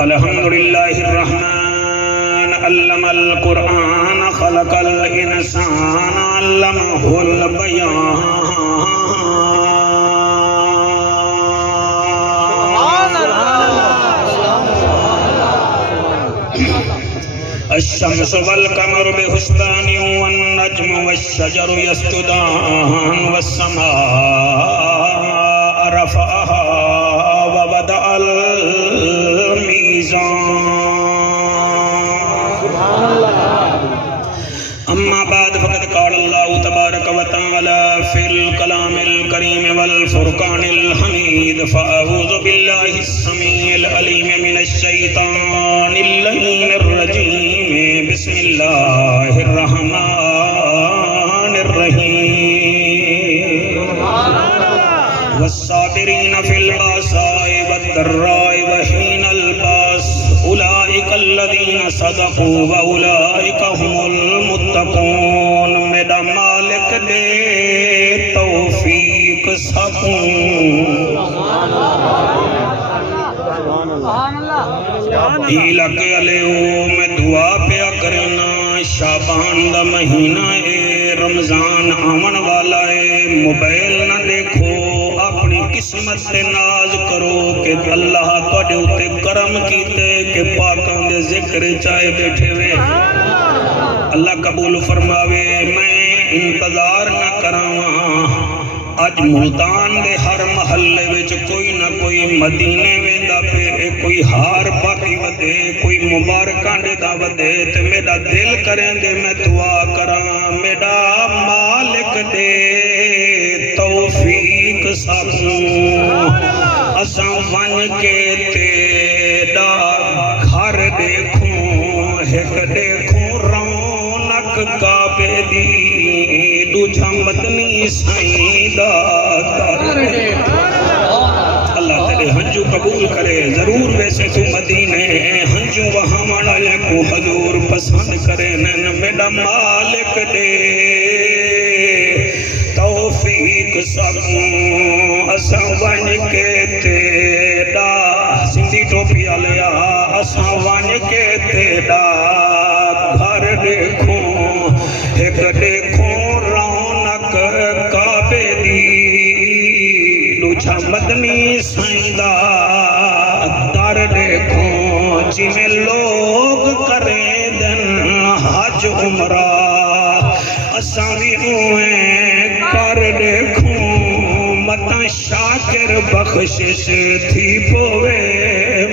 الحمدللہ الرحمن علم القرآن خلق الانسان علمہ البیان الشمس والقمر بحسبان والنجم والشجر يسجدان والسماء رفعها ووضع اما بعد فقد قال الله تبارك وتعالى في الكلام الكريم والفرقان الحميد فأعوذ بالله السميع العليم من الشيطان اللعين الرجيم بسم الله الرحمن الرحيم والصابرين في البأساء والضراء وحين البأس أولئك الذين صدقوا وأولئك هم المتقون میرا مالک دے توفیق سکوں لگے علیہ میں دعا پیا کرنا شعبان دا مہینہ ہے رمضان آمن والا ہے موبائل نہ دیکھو اپنی قسمت سے ناز کرو کہ اللہ تواڈے اوتے کرم کیتے کہ پاکاں دے ذکر چائے بیٹھے ہوئے اللہ قبول فرماوے میں انتظار نہ کراواں اج ملتان دے ہر محلے وچ کوئی نہ کوئی مدینے ویندا پے کوئی ہار باقی ودے کوئی مبارکاں دے دا ودے تے میرا دل کریں دے میں دعا کراں میرا مالک دے توفیق سانوں اساں ون کے تیرا گھر دیکھوں ایک دیکھوں رونق کعبے دی دوجھا مدنی سائیں دا در اللہ تیرے ہنجو قبول کرے ضرور ویسے تو مدینے ہنجو وہاں والے کو حضور پسند کرے نین میرا مالک دے توفیق سکوں اساں ون کے تیرا سندھی ٹوپی آلیا اساں ون کے تیرا گھر دیکھوں ایک دیکھوں رونق کعبے دی دوجھا مدنی سائیں دا در دیکھوں جی میں لوگ کریں دن حج عمرہ اساں بھی ہوئیں کر دیکھوں متا شاکر بخشش تھی پوے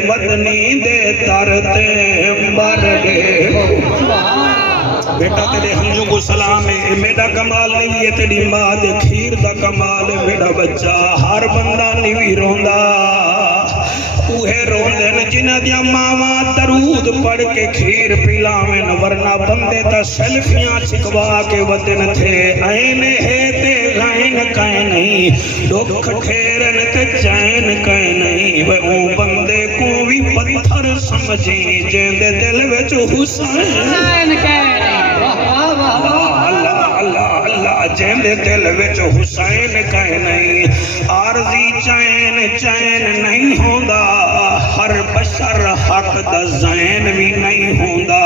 مدنی دے در تے مر دیکھوں بیٹا تیرے ہنجو کو سلام ہے میرا کمال نہیں ہے تیری ماں دے کھیر دا کمال ہے میرا بچہ ہر بندہ نہیں روندا اوہے روندے نے جنہ دیا ماما درود پڑھ کے کھیر پلاویں ورنہ بندے تا سیلفیاں چھکوا کے ودن تھے این ہے تے غین کہیں نہیں دکھ ٹھیرن تے چین کہیں نہیں وہ اون بندے کو بھی پتھر سمجھی جین دے دل وچ حسین کہیں اللہ جین دے دل وچ حسین کہیں نہیں عارضی چین نہیں ہوندا ہر بشر حق دا زین بھی نہیں ہوندا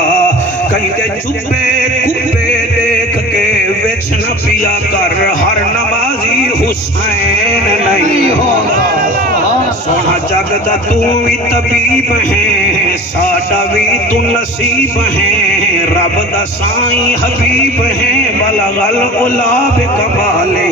کہیں دے چپے کپے دیکھ کے وچ نہ پیا کر ہر نمازی حسین نہیں ہوندا سونا جگ دا تو بھی طبیب ہیں ساڈا بھی تو نصیب ہیں رب دا سائیں حبیب ہیں بلغ العلا بکمالہ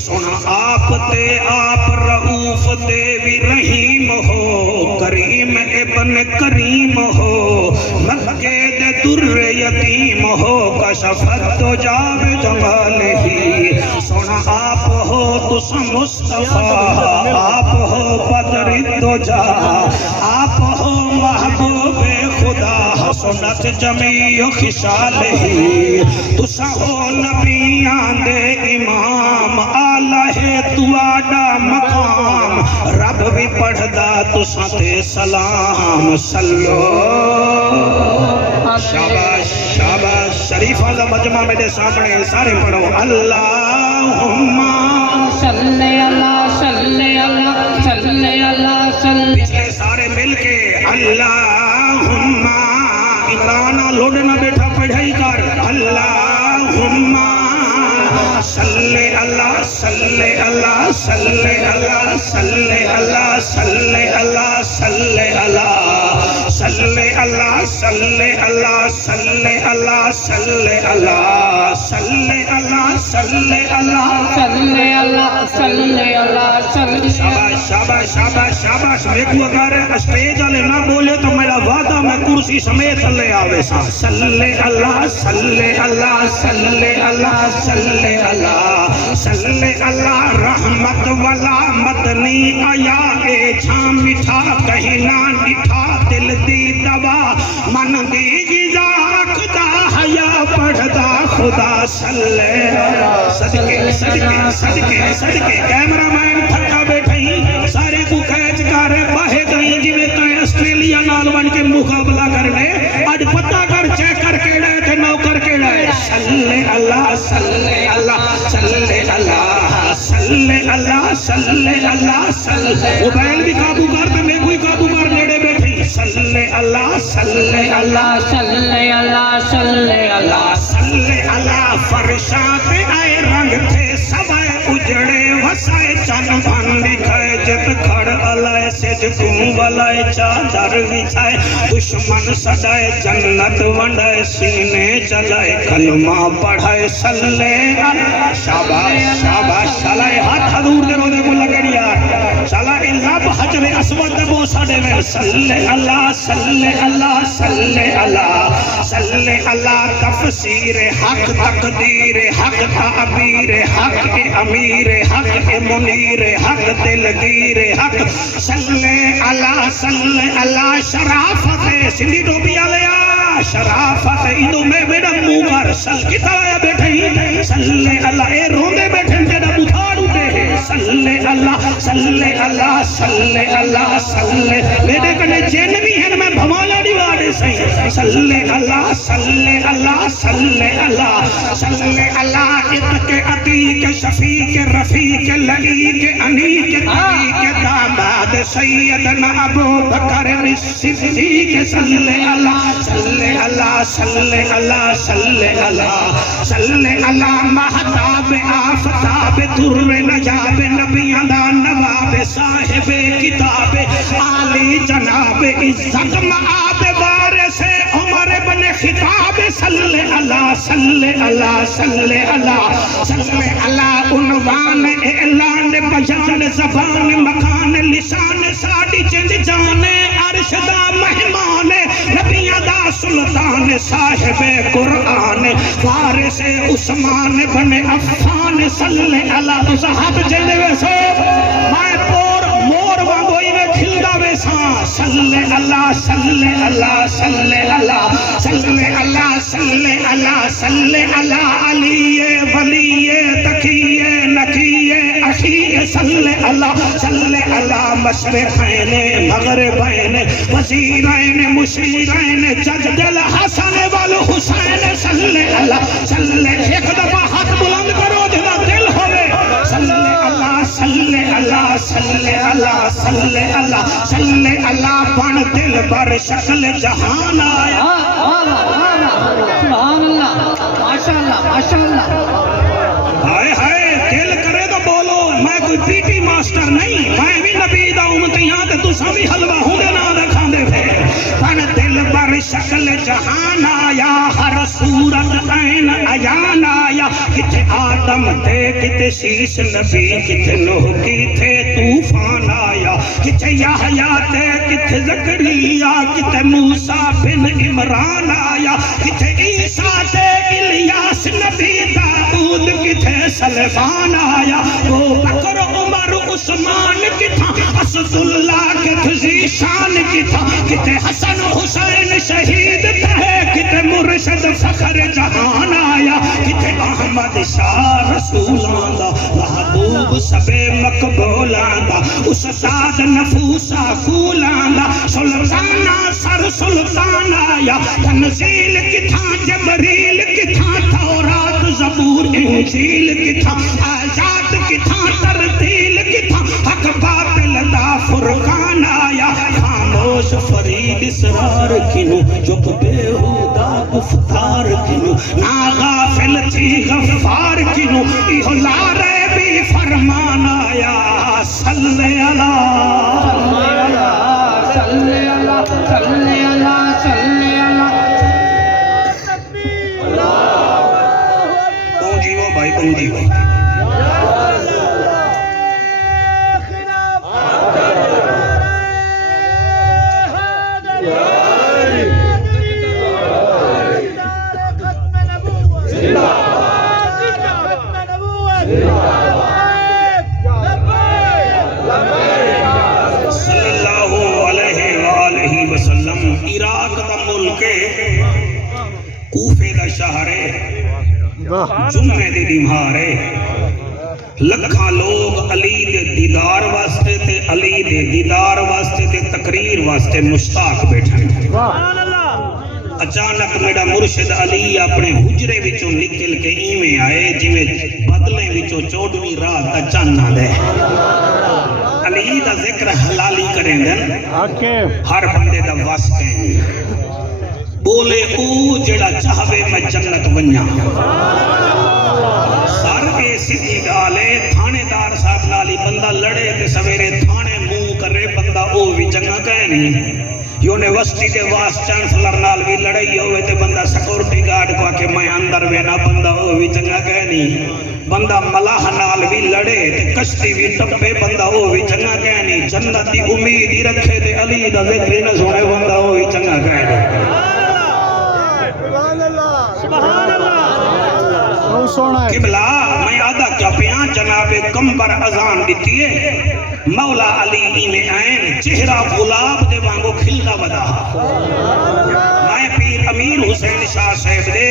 سونا آپ تے آپ رؤوف تے بھی رحیم ہو کریم ابن کریم ہو مکے دے در یتیم ہو کشفت تو جاب جمالہ سونا آپ ہو تس مصطفیٰ آپ ہو بدر الدجا آپ ہو محبوب خدا حسنت جمیع خصالہ تسا ہو نبیان دے امام آلہ تواڈا مقام رب بھی پڑھدا تسا تے سلام سلو شاباش شاباش شریفہ دا مجمع میرے سامنے سارے پڑھو اللہ صلی اللہ صلی اللہ صلی اللہ صلی پچھلے سارے مل کے اللہم عمرانہ لوڈنا بیٹھا پڑھائی کر اللہم صلی اللہ صلی اللہ صلی اللہ صلی اللہ صلی اللہ صلی اللہ صلی اللہ صلی اللہ صلی اللہ صلی اللہ صلی اللہ صلی اللہ صلی اللہ صلی اللہ صلی شاباش شاباش شاباش شاباش میں کو اگر اسٹیج والے نہ بولے تو میرا وعدہ میں کرسی سمیت تھلے آوے سا صلی اللہ صلی اللہ صلی اللہ صلی اللہ صلی اللہ رحمت والا مدنی آیا اے چھام مٹھا کہیں نہ ڈٹھا دل دی دوا من دی غذا رکھدا حیا پڑھدا خدا صلی صدقے صدقے صدقے صدقے کیمرہ مین تھکا بیٹھیں سارے کو کھینچ کر باہے گئی جی میں کہیں آسٹریلیا نال بن کے مقابلہ کرنے آج پتہ کر چیک کر کے لائے تھے نو کر کے لائے صلی اللہ صلی اللہ صلی اللہ صلی اللہ صلی اللہ صلی موبائل بھی قابو کر تو میں کوئی قابو کر نیڑے بیٹھی صلی اللہ صلی اللہ صلی اللہ صلی اللہ صلی اللہ فرشات آئے رنگ تھے سوائے اجڑے وسائے چن بھن دکھائے جت کھڑ علائے سج کم والائے چادر بچھائے دشمن سڑائے جنت ونڈائے سینے چلائے کلمہ پڑھائے صلی اللہ شاباش شاباش شالائے ہاتھ حضور دے روزے کو لگڑیا شالائے لب حجر اسود دے بوسا دے میں صلی اللہ صلی اللہ صلی اللہ صلی اللہ تفسیر حق تقدیر حق تعبیر حق امیر حق منیر حق دلگیر حق صلی اللہ شرافت سندھی ٹوپی آلیا شرافت انہوں میں میڈم موگر سل کتا آیا بیٹھے صلی اللہ اے روندے بیٹھے جیڑا بتھاڑ اٹھے صلی اللہ صلی اللہ صلی اللہ صلی میرے کنے جن بھی ہیں میں بھمالا دیواڑے سے صلی اللہ صلی اللہ صلی اللہ صلی اللہ اتک عتیق شفیق رفیق لعیق انیق طریق داماد سیدنا ابو بکر صدیق صلی اللہ صلی اللہ صلی اللہ صلی اللہ صلی اللہ مہتاب آفتاب در نجاب نبیان دا نواب صاحب کتاب عالی جناب عزت معاب وارث عمر بن خطاب صلی اللہ صلی اللہ صلی اللہ صلی اللہ عنوان اعلان بیان زبان مکان لسان ساڑی چند جان عرش دا مہمان نبیان دا سلطان صاحب قرآن وارث عثمان بن عفان صلی اللہ تو صحاب جلے ویسو مائے پور مور وانگوئی میں کھلدا ویسا صلی اللہ صلی اللہ صلی اللہ صلی اللہ صلی اللہ صلی اللہ علی ولی تقی نقی اخی صلی اللہ مشرقین مغربین وزیرین مشیرین جج دل حسن والحسین صلی اللہ ایک دفعہ ہاتھ بلند کرو جدا دل ہوئے صلی اللہ صلی اللہ صلی اللہ صلی اللہ صلی اللہ بن دل بر شکل جہان آیا سبحان اللہ ماشاءاللہ ماشاءاللہ ہائے ہائے دل کرے تو بولو میں کوئی پی ٹی ماسٹر نہیں میں بھی نبی دا امتیاں تے تو سبھی حلوہ ہوں دے نا رکھاں دے پھر بن دل بر شکل جہان آیا ہر صورت عین عیان آیا کتے آدم تے کتے شیش نبی کتے نوح کی تھے طوفان آیا کتے یحییٰ تے کتے زکریا کتے موسیٰ بن عمران آیا کتے عیسیٰ تے الیاس نبی داؤد کتے سلیمان آیا وہ بکر عمر عثمان کتا اسد اللہ کے تھزی شان کتا کتے حسن حسین شہید تھے کتے مرشد فخر جہان آیا کتے احمد شاہ رسولان دا محبوب سب مقبولان دا استاد نفوسا کولان دا سلطانہ سر سلطان آیا تنزیل کتا جبریل کتا تورات زبور انجیل کتھاں آیات کتھاں ترتیل کتھاں حق باطل دا فرقان آیا خاموش فرید اسرار کنو چپ بےہودہ گفتار کنو نا غافل تھی غفار کنو ایہو لارے بھی فرمان آیا صلی اللہ صلی اللہ صلی اللہ صلی اللہ پہنچی وہ بھائی پہنچی وہ عراق دا ملک کوفے دا شہر جمعے دی دیمار لکھاں لوگ علی دے دیدار واسطے تے علی دے دیدار واسطے تے تقریر واسطے مشتاق بیٹھے اچانک میرا مرشد علی اپنے حجرے وچوں نکل کے ایویں آئے جویں بدلے وچوں 14ویں رات دا چاند دے علی دا ذکر حلالی کریں دن ہر بندے دا وس کہیں بولے او جڑا چاہوے میں جنت ونیا سر کے سیدھی گالے تھانے دار صاحب نالی بندہ لڑے تے سویرے تھانے منہ کرے بندہ او بھی چنگا کہے نہیں یونیورسٹی دے واس چانسلر نال بھی لڑائی ہوئے تے بندہ سیکورٹی گارڈ کو کہ میں اندر وینا بندہ او بھی چنگا کہے نہیں بندہ ملاح نال بھی لڑے تے کشتی بھی ٹپے بندہ او بھی چنگا کہے نہیں جنت دی امید ہی رکھے تے علی دا ذکر نہ سنے بندہ او بھی چنگا کہے نہیں قبلہ میں آدھا کیا پیاں جناب کمبر اذان دیتی ہے مولا علی میں آئین چہرہ غلاب دے وانگو کھلدا ودا میں پیر امیر حسین شاہ صاحب دے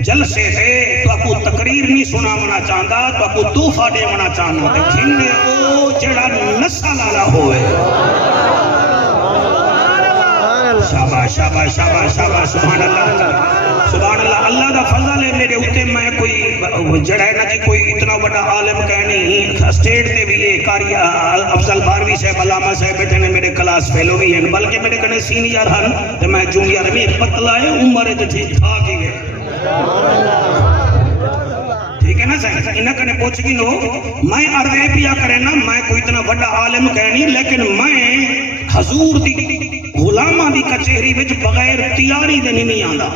جلسے سے تو اکو تقریر نہیں سنا منا چاہتا تو اکو توفہ دے منا چاہتا تے کھنے او جڑا نسل آلا ہوئے شاباش شاباش شاباش شاباش سبحان اللہ سبحان اللہ اللہ دا فضل ہے میرے ہوتے میں کوئی جڑا ہے نا جی کوئی اتنا بڑا عالم کہنی اسٹیٹ تے بھی یہ کاری افضل باروی صاحب علامہ صاحب بیٹھے نے میرے کلاس فیلو بھی ہیں بلکہ میرے کنے سینئر ہن تے میں جونیئر میں پتلا ہے عمر تے ٹھیک ٹھاک ہی گئے ٹھیک ہے نا صحیح انہاں کنے پوچھ گی نو میں عرضے پیا کرے نا میں کوئی اتنا بڑا عالم کہنی لیکن میں حضور دی غلامہ دی کچہری وچ بغیر تیاری دے نہیں آندا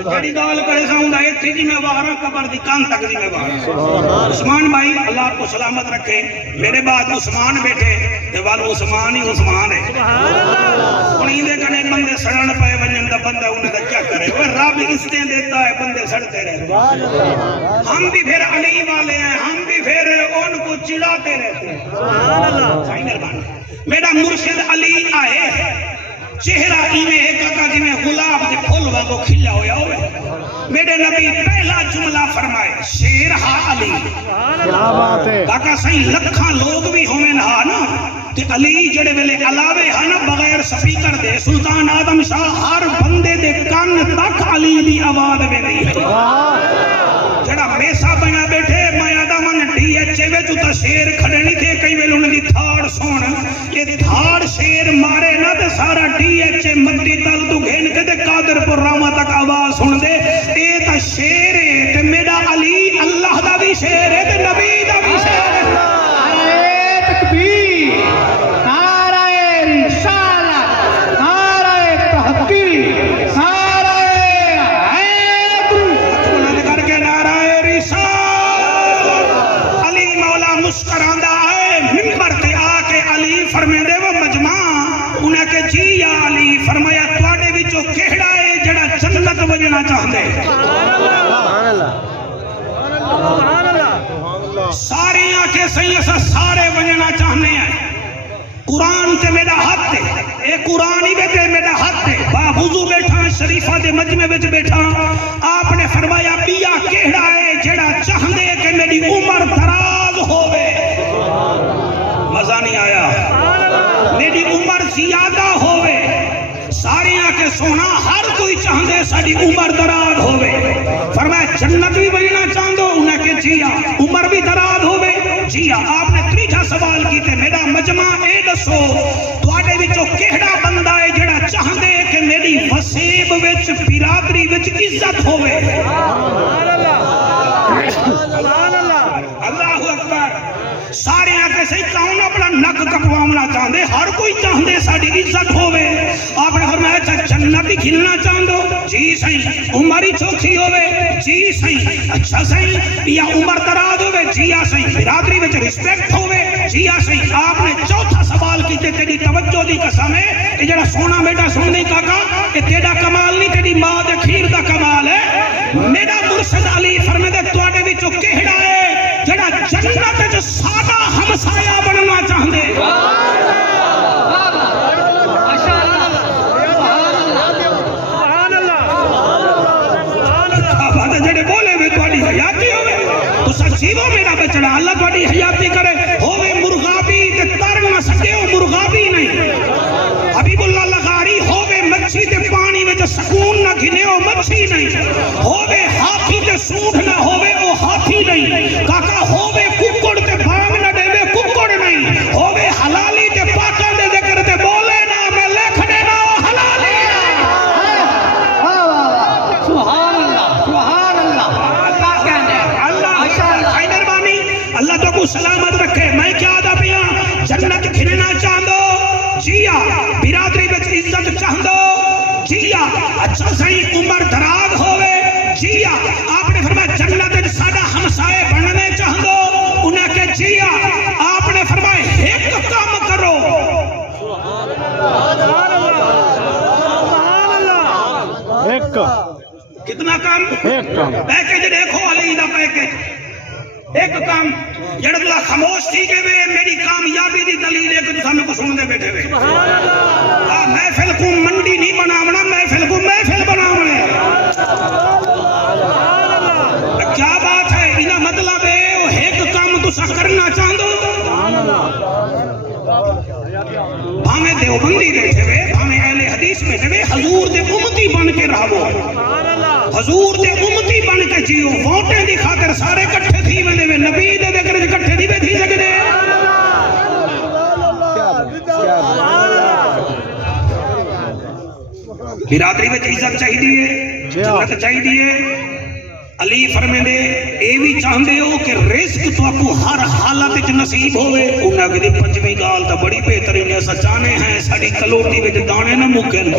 جڑی گال کرے ساؤں دا ایتھی جی میں وارا قبر دی کان تک جی میں وارا عثمان بھائی اللہ آپ کو سلامت رکھے میرے بعد عثمان بیٹھے تے والو عثمان ہی عثمان ہے انہیں دے کنے بندے سڑن پائے ونجن دا بندہ انہیں دا کیا کرے وہ رب عزتیں دیتا ہے بندے سڑتے رہتے ہم بھی پھر علی والے ہیں ہم بھی پھر ان کو چڑھاتے رہتے ہیں صحیح مہربانی میرا مرشد علی آئے چہرہ ایویں ایک کا جی میں غلاب دے پھول واگو کھلا ہویا ہوئے میرے نبی پہلا جملہ فرمائے شیر ہا علی کیا بات ہے کاکا صحیح لکھاں لوگ بھی ہوئے نہ نا تے علی جڑے ویلے علاوے ہاں بغیر سپیکر دے سلطان آدم شاہ ہر بندے دے کان تک علی دی آواز میں دی جڑا میسا بنا بیٹھے میں آدھا من ڈی ایچ اے جو تا شیر کھڑے نہیں تھے کئی ویلے انہیں دی تھاڑ سون یہ تھاڑ شیر مارے نہ تے سارا ڈی ایچ اے مٹی تل تو گھین کے تے قادر پر راما تک آواز سن دے اے تا شیر ہے تے میرا علی اللہ دا بھی شیر ہے تے نبی دا بھی شیر ہے نعرہ تکبیر نعرہ رسالت نعرہ تحقیق نعرہ حیدر بلند کر کے نعرہ رسالت علی مولا مسکراندہ ہے منبر تے آ کے علی فرمے دے وہ مجمع انہیں کہ جی یا علی فرمایا تواڈے وچوں کیڑا ہے جڑا جنت وجنا چاہندے سارے آنکھیں صحیح اسا سارے وجنا چاہنے ہیں قرآن تے میرا حق ہے اے قرآن ہی بیٹھے میرا حق ہے باوضو بیٹھا شریفہ دے مجمع وچ بیٹھا آپ نے فرمایا بیا کیڑا ہے جڑا چاہندے کہ میری عمر دراز ہوئے مزہ نہیں آیا میری عمر زیادہ ہوئے ساری آنکھیں سونا ہر کوئی چاہندے ساری عمر دراز ہوئے فرمایا جنت بھی بننا چاہندو انہیں کہ جی عمر بھی دراز ہوئے جی آپ نے تریجا سوال کیتے میرا مجمع اے دسو تواڈے وچوں کیڑا بندہ ہے جڑا چاہندے کہ میری وسیب وچ برادری وچ عزت ہوئے اللہ اکبر سارے آکے صحیح کون اپنا نک کپواؤنا چاہندے ہر کوئی چاہندے ساڑی عزت ہوئے آپ نے فرمایا جنت ہی کھلنا چاہندو جی صحیح عمر ہی چوکھی ہوئے جی صحیح اچھا صحیح یا عمر دراز ہوئے جی صحیح برادری وچ رسپیکٹ ہوئے جی صحیح آپ نے چوتھا سوال کیتے تیری توجہ دی قسم ہے کہ جڑا سونا بیٹا سن نہیں کاکا کہ تیرا کمال نہیں تیری ماں دے کھیر دا کمال ہے میرا مرشد علی فرماتے تواڈے وچوں کیڑا ہے جڑا جنت وچ ساڈا ہمسایا بننا چاہندے جڑے بولے میں تواڈی حیاتی ہوے تساں جیو میرا بچڑا اللہ تواڈی حیاتی کرے ہوے مرغابی تے تر نہ سکیو مرغابی نہیں حبیب اللہ لغاری ہوے مچھی تے پانی وچ سکون نہ گھنیو مچھی نہیں ہوے ہاتھی تے سونڈ نہ ہوے او ہاتھی نہیں کاکا ہوے ککڑ تے بھانگ نہ دیوے ککڑ نہیں ہوے حلالی تے پاکاں دے ذکر تے بولے نہ میں لکھ دینا او حلالی اللہ تو کو سلامت رکھے میں کیا دا پیا جنت کھلنا چاہندو جیا برادری وچ عزت چاہندو جیا اچھا صحیح عمر دراز ہوئے جیا آپ نے فرمایا جنت وچ ساڈا ہمسائے بننے چاہندو انہیں کہ جیا آپ نے فرمایا ایک کام کرو ایک کتنا کام پیکج دیکھو علی دا پیکج ایک کام جڑا تلا خاموش تھی کہ میری کامیابی دی دلیل ہے کہ تو سامنے کو سننے بیٹھے ہوئے محفل کو منڈی نہیں بناونا محفل کو محفل بناونا کیا بات ہے انہا مطلب ہے وہ ایک کام تو سا کرنا چاہندو بھامے دیوبندی بیٹھے ہوئے بھامے اہل حدیث بیٹھے ہوئے حضور دے امتی بن کے رہو حضور دے امتی بن کے جیو ووٹیں دی خاطر سارے کٹھے تھی ویندے وے نبی دے ذکر دے کٹھے دی وے تھی سکدے برادری وچ عزت چاہیے جنت چاہیے علی فرمیندے اے بھی چاہندے ہو کہ رزق تو کو ہر حالت وچ نصیب ہوئے انہاں دی پنجویں گال تا بڑی بہترین ہے سچانے ہیں ساڈی کلوٹی وچ دانے نہ مکن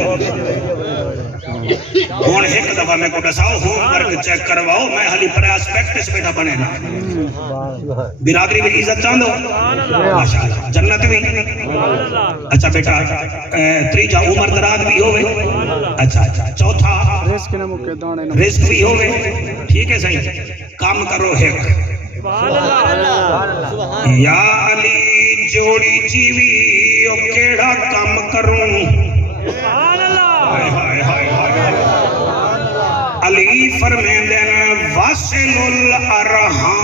ہون ایک دفعہ میں کو دساؤ ہوم ورک چیک کرواؤ میں حالی پراسپیکٹس بیٹا بنے نا برادری میں عزت چاندو ماشاءاللہ جنت بھی اچھا بیٹا تریجا عمر دراز بھی ہوئے اچھا چوتھا رزق بھی ہوئے ٹھیک ہے صحیح کام کرو ایک یا علی جوڑی جیوی او کیڑا کام کروں علی فرمیندن واصل الارحام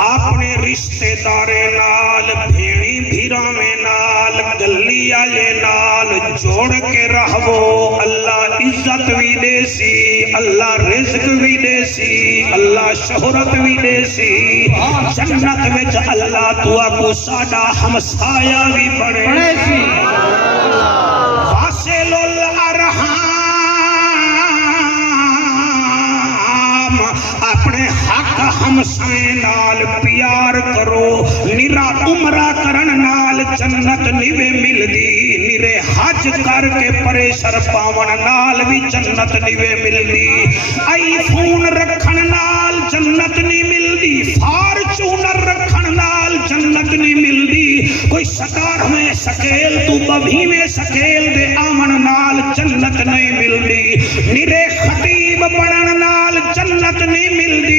اپنے رشتے دارے نال بھیڑی بھیرامے نال گلی آلے نال جوڑ کے رہو اللہ عزت بھی دے سی اللہ رزق بھی دے سی اللہ شہرت بھی دے سی جنت وچ اللہ تو کو ساڈا ہمسایا بھی بڑے سی واصل الارحام اپنے حق ہمسائیں نال پیار کرو نرا عمرہ کرن نال جنت نیوے ملدی نرے حج کر کے پریشر پاون نال بھی جنت نیوے ملدی آئی فون رکھن نال جنت نہیں ملدی فارچونر رکھن نال جنت نہیں ملدی کوئی ستار میں سکیل تو ببھی میں سکیل دے آمن نال جنت نہیں ملدی نرے خطیب پڑھن نال جنت نہیں ملدی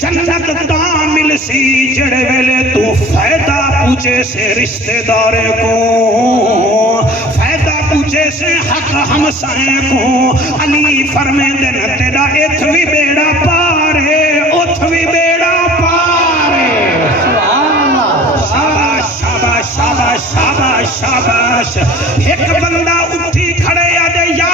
جنت تاں مل سی جڑے ویلے تو فائدہ پوچھے سے رشتے دارے کو فائدہ پوچھے سے حق ہمسائیں کو علی فرمیندن تیرا اتھوی بیڑا پارے اتھوی بیڑا پارے شاباش شاباش شاباش شاباش شاباش ایک بندہ اٹھی کھڑے یا دے یا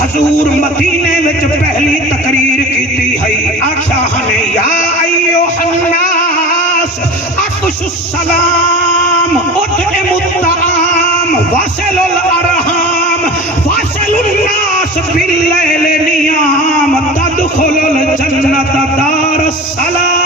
حضور مدینے وچ پہلی تقریر کیتی ہے آکھیا ہنے یا ایھا الناس افشوا السلام اطعموا الطعام واصلوا الارحام واصلوا الناس باللیل نیام تدخلوا الجنت دار السلام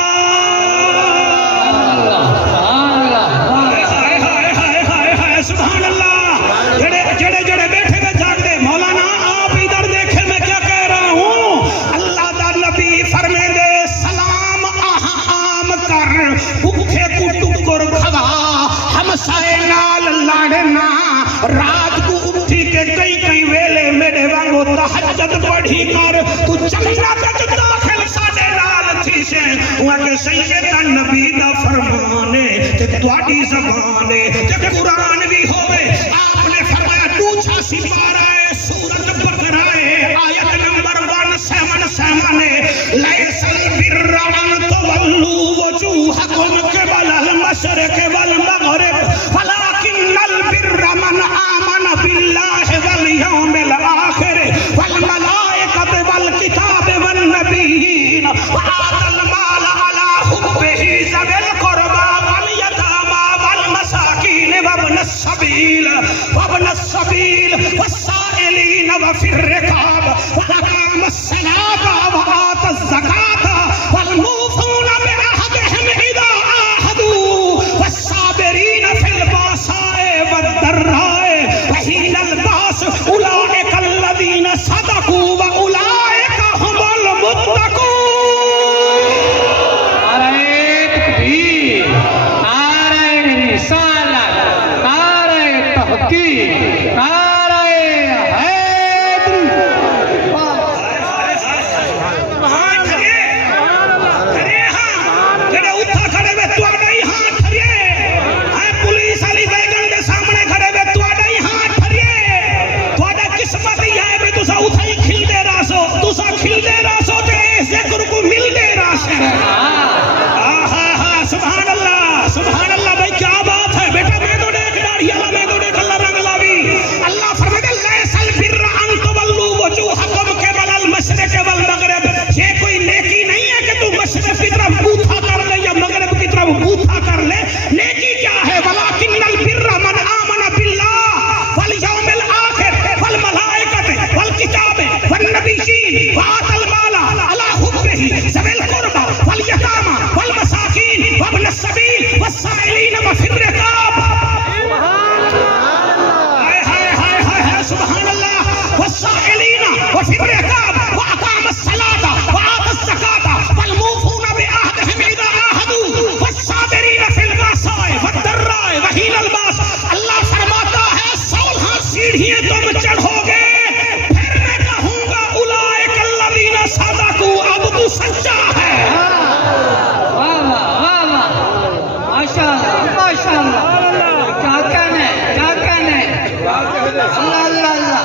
سبحان اللہ جڑے جڑے بیٹھے ہوئے جاگ دے مولانا آپ ادھر دیکھیں میں کیا کہہ رہا ہوں اللہ دا نبی فرمے دے سلام عام کر بھوکے کو ٹکر کھوا ہمسائے نال لڑنا رات کو اٹھی کے کئی ویلے میرے وانگو تہجد پڑھی کر تو جنت وچ داخل ساڈے نال تھی سے وہ کہ سیدنا نبی دا فرمان ہے تے تواڈی زبان ہے تے قرآن بھی ہوئے آپ نے فرمایا دوسرا سپارہ ہے سورۃ بقرہ ہے آیت نمبر 177 لیس البر ان تولوا وجوہکم قبل المشرق والمغرب ولکن البر من آمن باللہ والیوم الآخر والملائکۃ والکتاب والنبیین وآتى المال على حبه ذوي القربى واليتامى والمساکین وابن السبیل والسائلین وفي الرقاب وأقام الصلاة وآتى الزكاة والموفون بعهدهم إذا عاهدوا والصابرين في البأساء والضراء وحين البأس أولئك الذين صدقوا وأولئك هم المتقون. نعرہ تکبیر، نعرہ رسالت، نعرہ تحقیق، نعرہ حیدری. سبحان اللہ بھائی کیا بات ہے بیٹا میں تو دیکھ داڑھی اللہ میں تو دیکھ اللہ رنگ لاوی اللہ فرماتا ہے لیس البر ان تولوا وجوہکم قبل المشرق والمغرب یہ کوئی نیکی نہیں ہے کہ تو مشرق کی طرف بوتھا کر لے یا مغرب کی طرف بوتھا کر لے نیکی کیا ہے ولکن البر من آمن باللہ والیوم الآخر والملائکۃ والکتاب والنبیین وآتى المال على حبه ذوي القربى والیتامى والمساکین وابن السبیل والسائلین وفی الرقاب. سبحان اللہ والسائلین وفی الرقاب وأقام الصلاة وآتى الزكاة والموفون بعهدهم إذا عاهدوا والصابرین فی البأساء والضراء وحین البأس. اللہ فرماتا ہے 16 سیڑھیاں تم چڑھو گے پھر میں کہوں گا اولئک الذین صدقوا اب تو سچا ہے. واہ واہ واہ واہ، ماشاءاللہ ماشاءاللہ، کیا کہنے اللہ اللہ اللہ.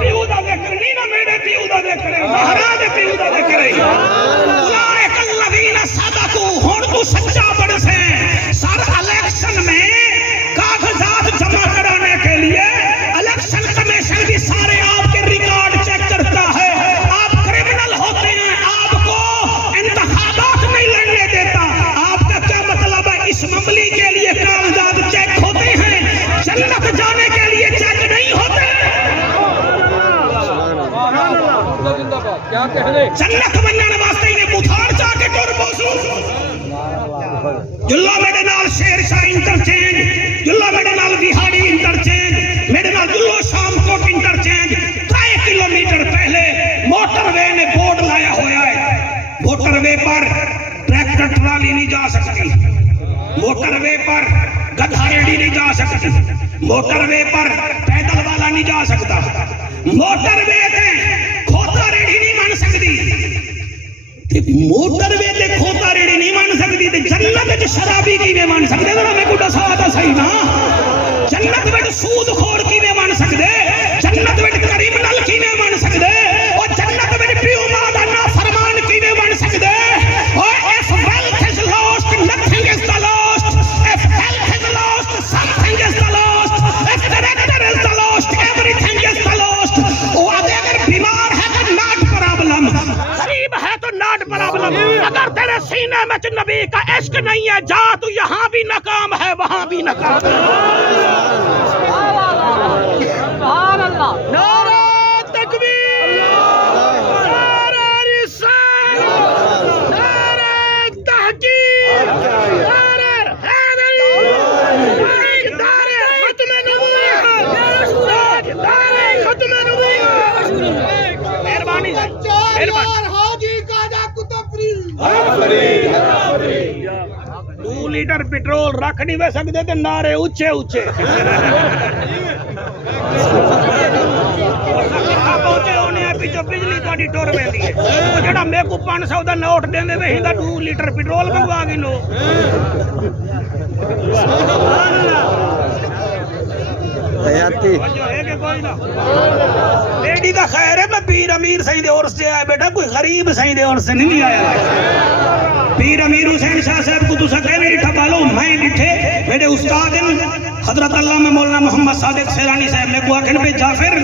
پیو دا ذکر نہیں نا میرے پیو دا ذکر ہے مہاراج پیو دا ذکر ہے. اولئک الذین صدقوا ہن تو سچا بن سے سر الیکشن میں کاغذات جمع کرانے کے لیے الیکشن کمیشن بھی سارے آپ کے ریکارڈ چیک کرتا ہے. آپ کرمنل ہوتے ہیں آپ کو انتخابات نہیں لڑنے دیتا. آپ کا کیا مطلب ہے اسمبلی کے لیے کاغذات چیک ہوتے ہیں جنت جانے کے لیے چیک نہیں ہوتے. جنت بننے واسطے انہیں بخار جا کے ٹور پوسو. جلا میرے نال شیر شاہ انٹرچینج، جلا میرے نال وہاڑی انٹرچینج، میرے نال جلو شام کوٹ انٹرچینج 3 کلومیٹر پہلے موٹر وے نے بورڈ لایا ہوا ہے. موٹر وے پر ٹریکٹر ٹرالی نہیں جا سکتی، موٹر وے پر گدھا ریڑھی نہیں جا سکتی، موٹر وے پر پیدل والا نہیں جا سکتا، موٹر وے تے کھوتا ریڑھی نہیں بن سکتی. موٹر وے تے کھوتا ریڑھی نہیں بن سکتی تے جنت وچ شرابی کیویں بن سکدے؟ ذرا میں کو دسا تا صحیح نا. جنت وچ سود خور کیویں بن سکدے؟ جنت وچ کرمنل کیویں بن سکدے؟ او جنت وچ پیو ماں دا نافرمان کیویں بن سکدے؟ او if wealth is lost nothing is the lost, if health is lost something is the lost, if character is the lost everything اگر تیرے سینے میں نبی کا عشق نہیں ہے جا تو یہاں بھی ناکام ہے وہاں بھی ناکام ہے سبحان اللہ نعرہ تکبیر نعرہ رسالت نعرہ تحقیق نعرہ حیدری نعرہ ختم نبوت نعرہ ختم نبوت مہربانی مہربانی 2 لیٹر پیٹرول رکھ نہیں وے سکتے تے نعرے اچھے اچھے پہنچے ہونے ہیں پیچھو بجلی تاری ٹور ویندی ہے وہ جڑا میں کو 500 دا نوٹ دیندے وے ہندا 2 لیٹر پیٹرول منگوا کے لو حیاتی لیڈی دا خیر ہے میں پیر امیر سائیں دے عرص سے آیا بیٹا کوئی غریب سائیں دے عرص سے نہیں آیا پیر امیر حسین شاہ صاحب کو تسا کہہ نہیں ٹھا پالو میں ڈٹھے میرے استاد حضرت علامہ مولانا محمد صادق سیرانی صاحب نے کو آکھن پہ جعفر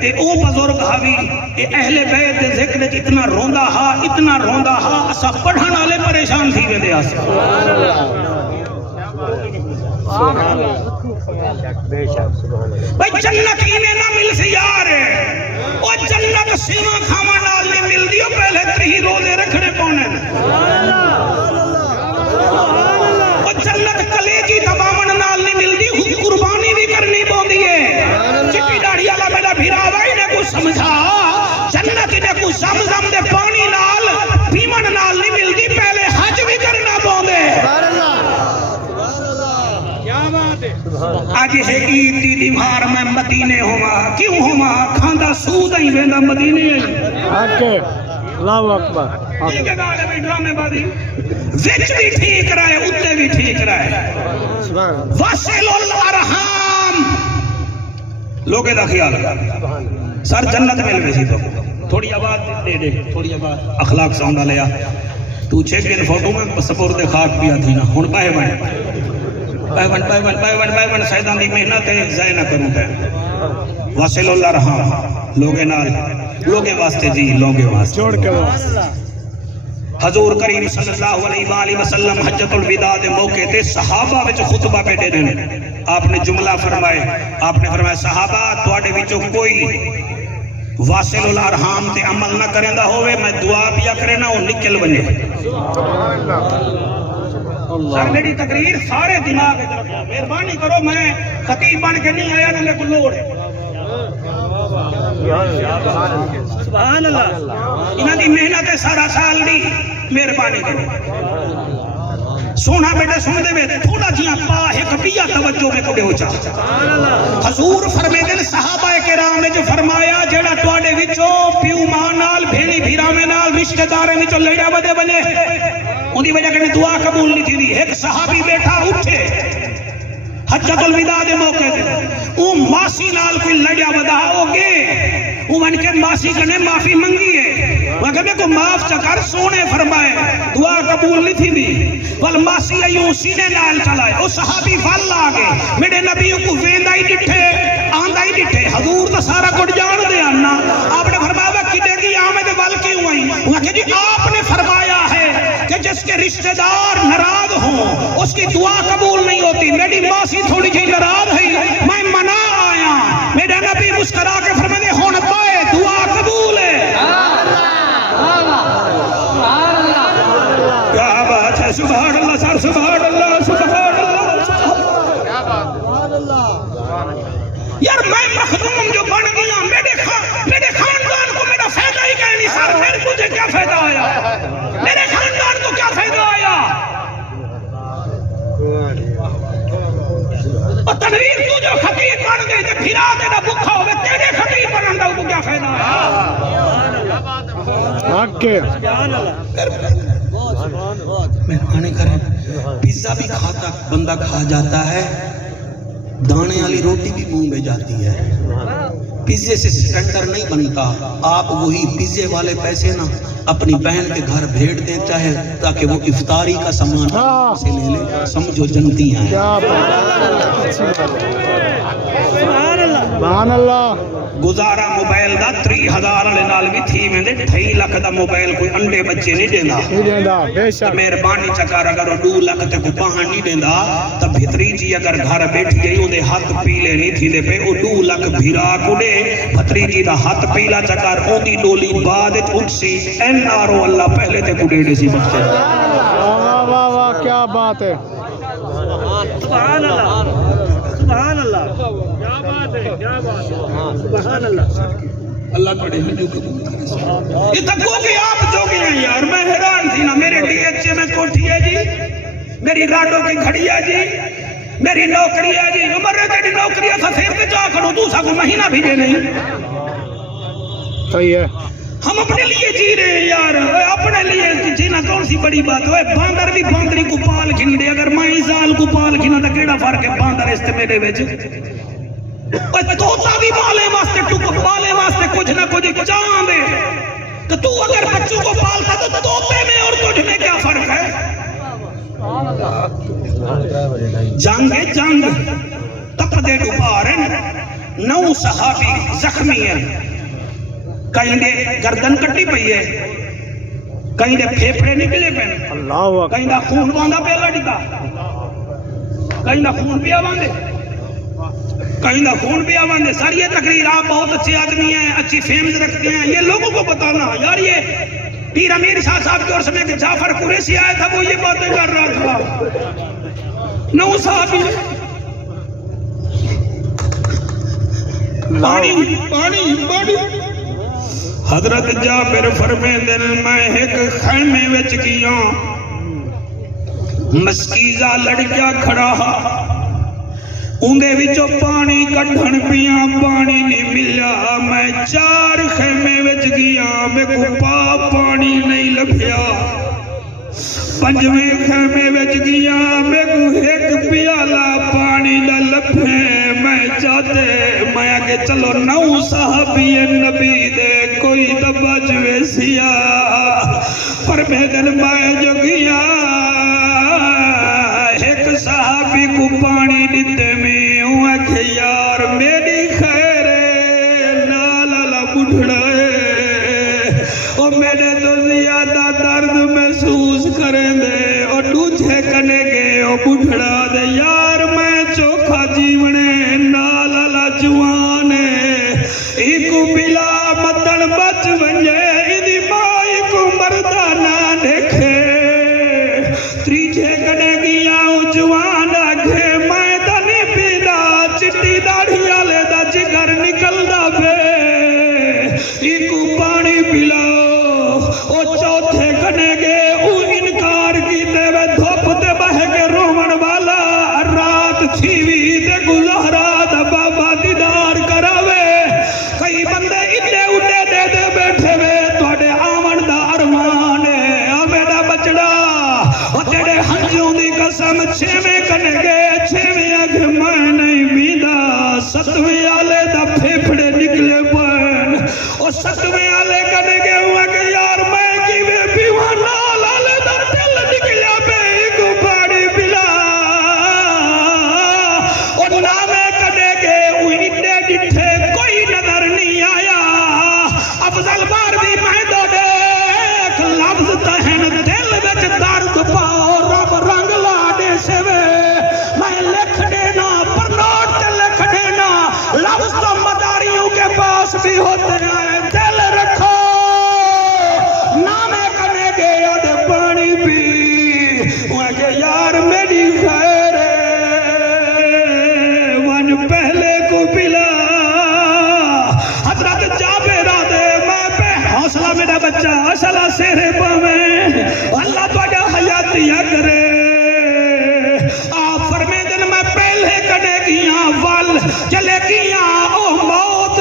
اے او بزرگ حاوی اے اہل بیت دے ذکر اتنا روندا ہا اسا پڑھن والے پریشان تھی ویندے اس بھائی جنت انہیں نہ مل سی یار او جنت سیواں کھاواں نال نہیں مل دیو پہلے تری روزے رکھنے پونے او جنت کلیجی دباون نال نہیں مل دی قربانی بھی کرنی پوندی ہے چٹی داڑھی والا میرا بھیرا وائی نے کو سمجھا جنت نے کو زمزم دے پانی نال پیمن نال نہیں مل دی پہلے حج بھی کرنا پوندے آج ہے عید دی دیوار میں مدینے ہوا کیوں ہوا کھاندا سود ہی ویندا مدینے ہی آکے اللہ اکبر ٹھیک ہے گال ہے ڈرامے بازی وچ بھی ٹھیک رہے اتے بھی ٹھیک رہے وصل الارحام لوگے دا خیال کر سر جنت مل ویسی تو تھوڑی آواز دے تھوڑی آواز اخلاق ساؤنڈ لیا تو چیک ان فوٹو میں سپورٹ خاک پیا تھی نا ہن پائے پیون سیدان دی محنت ہے ضائع نہ کروں پہ واصل اللہ رہا لوگے نال لوگے واسطے جی لوگے واسطے جوڑ کے حضور کریم صلی اللہ علیہ وآلہ وسلم حجت الوداع دے موقع تے صحابہ وچ خطبہ بیٹھے دے آپ نے جملہ فرمائے آپ نے فرمایا صحابہ تواڈے وچوں کوئی واصل الارحام تے عمل نہ کریندا ہوئے میں دعا پیا کرے نہ وہ نکل بنے سر میری تقریر سارے دماغ مہربانی کرو میں خطیب بن کے نہیں آیا نہ میرے کو لوڑ ہے سبحان اللہ انہاں دی محنت ہے سارا سال دی مہربانی کرو سونا بیٹا سن دے میں تھوڑا جیاں پا ایک بیا توجہ میں کڑے ہو چاہ حضور فرمیدن صحابہ کرام نے جو فرمایا جڑا تواڈے وچوں پیو ماں نال بھیڑی بھیراویں نال رشتہ داراں وچوں لڑیا ودے بنے اندی وجہ کہ دعا قبول نہیں تھی ایک صحابی بیٹھا اٹھے حجت الوداع دے موقع تے او ماسی نال کوئی لڑیا ودا ہو گے او من کے ماسی کنے معافی منگی ہے وہ کہ میں کو معاف چکر سونے فرمائے دعا قبول نہیں تھی دی ول ماسی ایوں سینے نال چلائے او صحابی وال آگے میرے نبیوں کو ویندا ہی ڈٹھے آندا ہی ڈٹھے حضور دا سارا کچھ جان دے آنا آپ نے فرمایا کڈے کی آمد وال کیوں آئی وہ کہ جی آپ نے فرمایا ہے کہ جس کے رشتہ دار ناراض ہوں اس کی دعا قبول نہیں ہوتی میری ماسی تھوڑی جی ناراض ہے میں منا آیا میرا نبی مسکرا کے فرماتے ہون پائے دعا قبول ہے کیا بات ہے سبحان اللہ سر سبحان اللہ سبحان اللہ یار میں مخدوم جو بن گیا میرے خاندان کو میرا فائدہ ہی کہیں نہیں سر پھر مجھے کیا فائدہ آیا میرے خاندان کو کیا فائدہ آیا اور تنویر تو جو خطیب بن گئی تو پھرا دینا بکھا ہوئے تیرے خطیب بنندہ کو کیا فائدہ آیا آکے مہربانی کریں پیزا بھی کھاتا بندہ کھا جاتا ہے دانے والی روٹی بھی منہ میں جاتی ہے پیزے سے سٹینڈر نہیں بنتا آپ وہی پیزے والے پیسے نا اپنی بہن کے گھر بھیج دیں چاہے تاکہ وہ افطاری کا سامان سے لے لے سمجھو جنتی ہیں سبحان اللہ گزارا موبائل دا 3000 والے نال بھی تھی ویندے 2 لکھ دا موبائل کوئی انڈے بچے نہیں دیندا نہیں دیندا بے شک مہربانی چکر اگر 2 لکھ تے کو پاہن نہیں دیندا تے بھتری جی اگر گھر بیٹھی گئی اون دے ہاتھ پیلے نہیں تھی دے پے او 2 لکھ بھیرا کوڑے بھتری جی دا ہاتھ پیلا چکر اون دی ڈولی بعد اٹھسی این آر او اللہ پہلے تے کو ڈیڑے سی بچے واہ واہ واہ کیا بات ہے سبحان اللہ سبحان اللہ کیا بات ہے کیا بات ہے سبحان اللہ اللہ بڑے ہجو قبول یہ تک کہ آپ جو گئے ہیں یار میں حیران تھی نا میرے ڈی ایچ میں کوٹھی ہے جی میری راڈو کی گھڑی ہے جی میری نوکری ہے جی عمر ہے تیری نوکری ہے سیر کے جا کھڑو دوسرا کو مہینہ بھی دے نہیں صحیح ہے ہم اپنے لیے جی رہے ہیں یار اپنے لیے جینا کون سی بڑی بات ہے باندر بھی باندری کو پال کھن دے اگر مائی سال کو پال کھنا تو کیڑا فرق ہے باندر استمیلے ویچ توتا بھی پالے واسطے ٹک پالے واسطے کچھ نہ کچھ چاہاں دے کہ تو اگر بچوں کو پالتا تو توتے میں اور تجھ میں کیا فرق ہے جنگ تپ دے ڈبارن 9 صحابی زخمی ہیں کہیں دے گردن کٹی پئی ہے کہیں دے پھیپڑے نکلے پین اللہ اکبر کہیں دا خون باندھا پہ لڑکا کہیں دا خون پیا باندھے کہیں دا خون پیا باندھے سر یہ تقریر آپ بہت اچھے آدمی ہیں اچھی فیمز رکھتے ہیں یہ لوگوں کو بتانا یار یہ پیر امیر شاہ صاحب کے عرص میں کہ جعفر قریشی آیا تھا وہ یہ باتیں کر رہا تھا 9 صحابی پانی حضرت جابر فرمیندن میں ایک خیمے وچ گیا مسکیزہ لڑکیا کھڑا اندے وچوں پانی کٹھن پیاں پانی نہیں ملیا میں 4 خیمے وچ گیا میں کو پانی نہیں لبھیا 5ویں خیمے وچ گیا میں کو ایک پیالہ پانی نہ لبھے میں چاہتے میں آگے چلو 9 صحابی نبی دے کوئی دبا جوے سیا پر میدن میں جو گیا ایک صحابی کو پانی دیتے میں ہوں کہ یار میری خیر نالا بڑھڑے اور میں نے تو زیادہ درد محسوس کریں دے اور دوجھے کنے گے اور بڑھڑا دے یار میں چوکھا جیونے نالا جوانے ایکو بلا مطن بچ ونجے ایدی مائی کو مردانہ دیکھے تریجھے کنے گیا جوان آگے میں دنی پیدا چٹی داڑھی آلے دا جگر نکل دا بے ایکو پانی پلاؤ او چوتھے کنے گے او انکار کی دے وے دھوپ دے بہ کے رومن والا رات تھیوی دے گزارا دا بابا دیدار کراوے کئی بندے اٹھے اٹھے دے دے بیٹھے وے توڑے آمن دا ارمان ہے میرا بچڑا اور تیرے ہنجوں دی قسم 6ویں کنے گے 6ویں آگے میں نہیں بیدہ 7ویں آلے دا پھیپڑے نکلے پین اور 7ویں آلے کنے گے ہوا کہ یار میں کیوے پیوانا لالے دا دل نکلیا بے ایکو پاڑی پلا اور نامے کنے گے ہوئی اٹھے جٹھے کوئی نظر نہیں آیا افضل بار بھی میں دو دیکھ لفظ تہن دل بچ درد پاؤ رب رنگ لاڑے سے وے میں لکھ دینا پر نوٹ تے لکھ دینا لفظ تو مداریوں کے پاس بھی ہوتے ہیں دل رکھو نامے کنے گے یاد پانی بھی وہ کہ یار میری خیر ون پہلے کو پلا حضرت جابر آدھے میں پہ حوصلہ میرا بچہ اصلہ سیرے پاویں اللہ تو اجا حیاتیہ کرے آپ فرمیدن میں پہلے کنے گیا وال چلے گیا او موت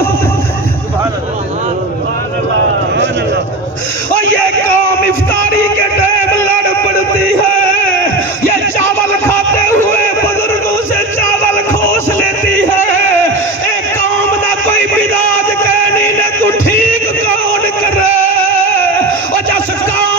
اور یہ قوم افطاری کے ٹائم لڑ پڑتی ہے یہ چاول کھاتے ہوئے بزرگوں سے چاول کھوس لیتی ہے ایک قوم نہ کوئی بدعت کہنی نہ کو ٹھیک کون کرے اور جس قوم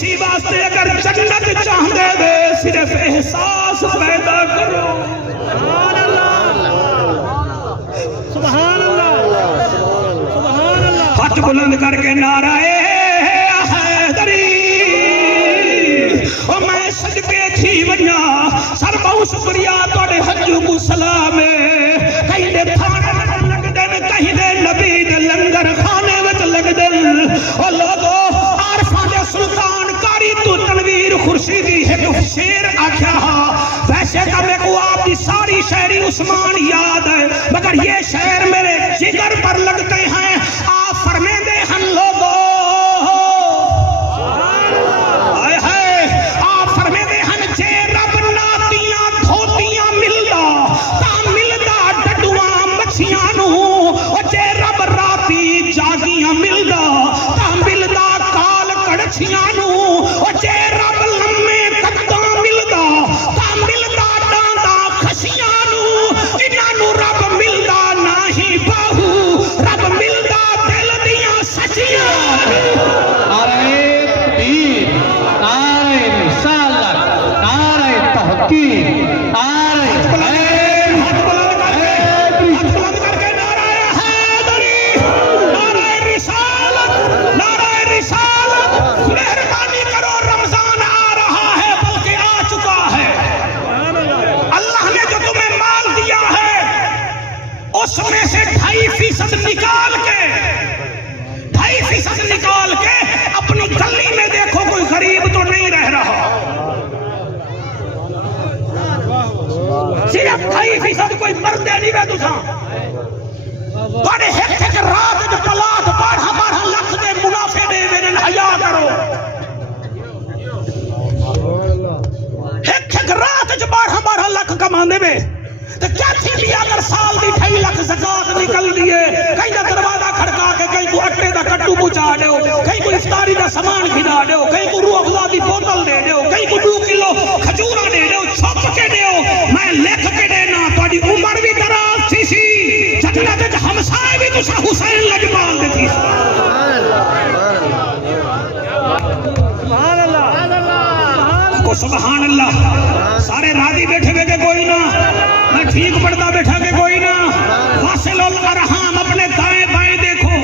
اسی واسطے اگر جنت چاہتے وے صرف احساس پیدا کرو. سبحان اللہ سبحان اللہ. ہاتھ بلند کر کے نعرہ حیدری او میں صدقے تھی ونیا سر بہت شکریہ توڑے حجو کو سلام کہیں دے تھانے لگ دن کہیں دے نبی دے لنگر خانے وچ لگ دن او لوگو عارفان دے سلطان کاری تو تنویر خورشیدی ایک شیر آکھیا ہا ویسے تو میں کو آپ کی ساری شہری عثمان یاد ہے مگر یہ شہر میرے جگر پر لگتے ہیں آپ فرمے دے ہم لوگوں آئے ہے آپ فرمے دے ہم جے رب ناتیاں دھوتیاں ملدا تا ملدا ڈڈواں مچھیاں نو جے رب راتی جاگیاں ملدا تا ملدا کال کڑچیاں نو جے رب لمے قداں ملدا تا ملدا ڈاندا خشیاں نو انہاں نو رب ملدا نہیں باہو رب ملدا دل دیاں سچیاں. نعرہ تکبیر، نعرہ رسالت، نعرہ تحقیق، نعرہ ہاتھ بلند کر کے نعرہ حیدری، نعرہ رسالت، نعرہ رسالت. مہربانی کرو رمضان آ رہا ہے بلکہ آ چکا ہے. اللہ نے جو تمہیں مال دیا ہے اس میں سے 2.5% نکال کے اپنی گلی میں دیکھو کوئی غریب تو نہیں رہ رہا. صرف 2.5% کوئی مردے نہیں بے تساں بڑے ایک رات جو پلاد 12 لکھ دے منافع دے ویرن حیا کرو. ایک رات جو 12 لکھ کماندے بے تو کیا تھی بھی اگر سال دی 2.5 لکھ زکاة نکل دیئے کہیں دا دروازہ کھڑکا کے کہیں کو اٹے دا کٹو پچا دیو کہیں کو افطاری دا سامان کھدا دیو کہیں کو روح افزا دی بوتل دے دیو کہیں کو 2 کلو کھجورا دے دیو چھپ کے دیو میں لکھ کے دینا تھوڑی عمر بھی دراز تھی سی جنت وچ ہمسائے بھی تسا حسین لجپال دے تھی. کو سبحان اللہ. سارے راضی بیٹھے ہوئے کہ کوئی نہ میں ٹھیک پڑھتا بیٹھا کہ کوئی نہ. واصل الارحام اپنے دائیں بائیں دیکھو